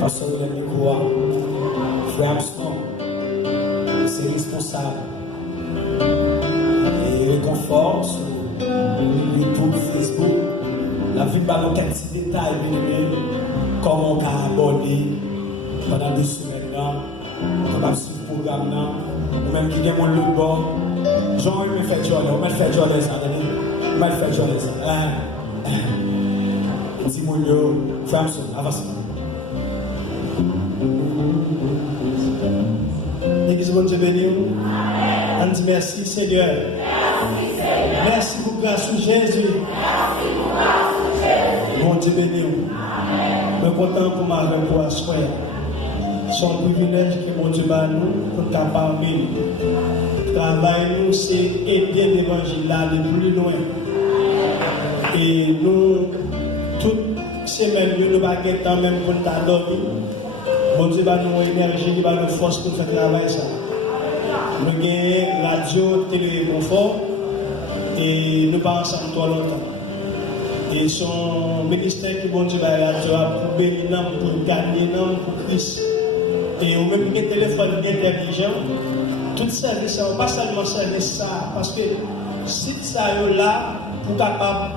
pasteur de la micro, frère Armstrong, c'est responsable. Et réconfort sur YouTube, Facebook, la vie par nos quelques détails, comment on a abordé pendant 2 semaines, on va suivre le programme, ou même qui démontre le bord. Jean, il me fait joie, on m'a fait joie de ça, on m'a fait joie de ça. Dis-moi, frère Armstrong, avance. Église, bon Dieu béni. On dit merci Seigneur. Merci pour grâce de Jésus. Bon Dieu béni. Je suis content pour ma pour asseoir. C'est un privilège que mon Dieu m'a nous pour capable de travailler. Nous, c'est aider l'évangile là de plus loin. Et nous, toute semaine, nous n'avons pas de temps même pour nous dormir. Bon Dieu va nous énergie, nous va nous force pour faire travail ça. Nous avons radio, télé, confort et nous pas ensemble trop longtemps. Et son ministère qui bon Dieu va radio pour bénir, pour gagner, pour Christ. Et au même que téléphone intelligent, tout service, pas seulement service ça, parce que si ça est là, pour capable,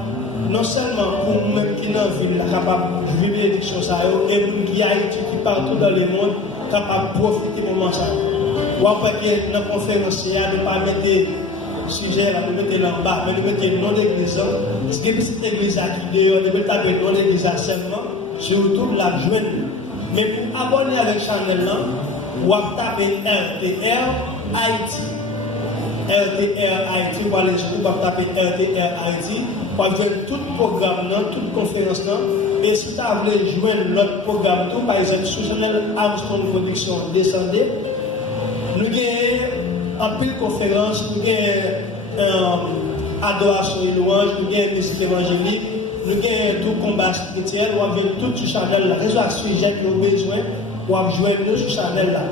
non seulement pour nous-mêmes qui dans la ville, capable de vivre l'élection, et pour qui Haïti qui partout dans le monde, capable de profiter de moment ça. Ou après que dans la conférence, il y a de ne pas mettre le sujet, de mettre en bas, mais de mettre le nom de l'église. Parce que cette église qui est dehors, de mettre le nom de l'église seulement, surtout la joindre. Mais pour abonner avec Chanel, ou à taper RTR Haïti. RTR Haïti, pour aller sur pour taper RTR Haïti, pour voir tout programme, toute conférence. Et si tu as voulu joindre l'autre programme, tout, par exemple, sous Chanel Armstrong Production, descendez. Nous avons en pile conférence, nous avons adoration et louange, nous avons musique évangélique, nous avons tout combat spirituel, nous avons tout sur Chanel, la raison à sujet que nous avons besoin, nous avons joué nous sur Chanel là.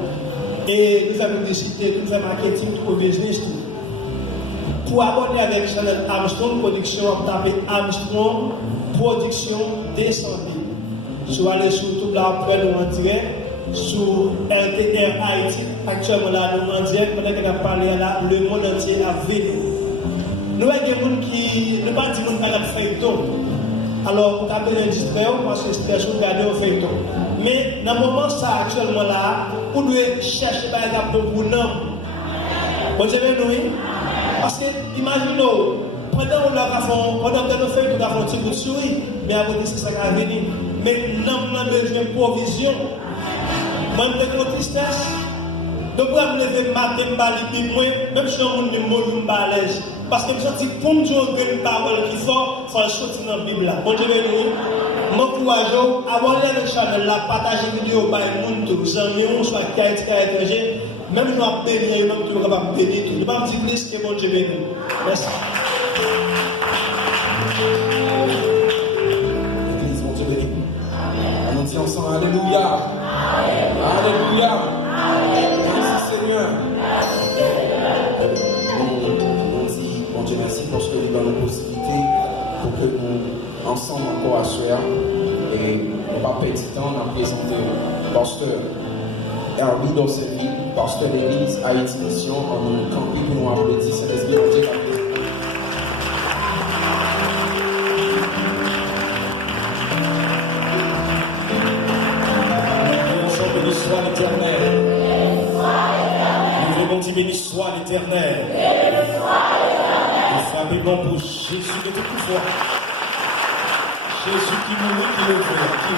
Et nous avons publicité, nous faisons marketing, tout business, tout. Pour abonner avec Chanel Armstrong Production, on tape Armstrong Production descendez. Si vous allez sur tout là après nous en direct, sur RTR Haïti, actuellement là nous en direct, pendant qu'on a parlé là, le monde entier a vu. Nous avons des gens qui ne pas dire qu'on a fait tout. Alors, pour taper le distrait, parce que c'est un regarder au feuilleton. Mais dans le moment ça actuellement là, vous devez chercher par exemple pour nous. Vous savez nous? Parce que imaginez, pendant que nous faisons tout un petit coup de souris, mais à côté c'est ça qui a venu. Mais nous avons besoin de provision. Même de tristesse. Donc, vous me lever matin, même si on me dit à l'aise. Parce que je dis, pour me dire une parole qui fort, il faut sortir dans la Bible. Bon Dieu, mon courage, avant de Chanel, partager une vidéo par le monde, tous les amis, soit qui a été étranger, même si on bénir, même si on va bénir tout. Je ne vais pas me dire que bon Dieu bénit. Merci. Église, mon Dieu béni. On dit ensemble, Alléluia. Alléluia. Merci Seigneur. On dit, mon Dieu, merci parce que nous avons la possibilité pour que nous, ensemble, encore à soi, et on ne va pas perdre du temps à présenter le pasteur Herbie Dosseville, pasteur de l'église Haïti Mission, en nous camper pour nous applaudir. C'est l'esprit de Dieu qui a présenter. Béni soit l'Éternel. Nous frappons pour Jésus de toute foi. Jésus qui mourut, qui le veut, qui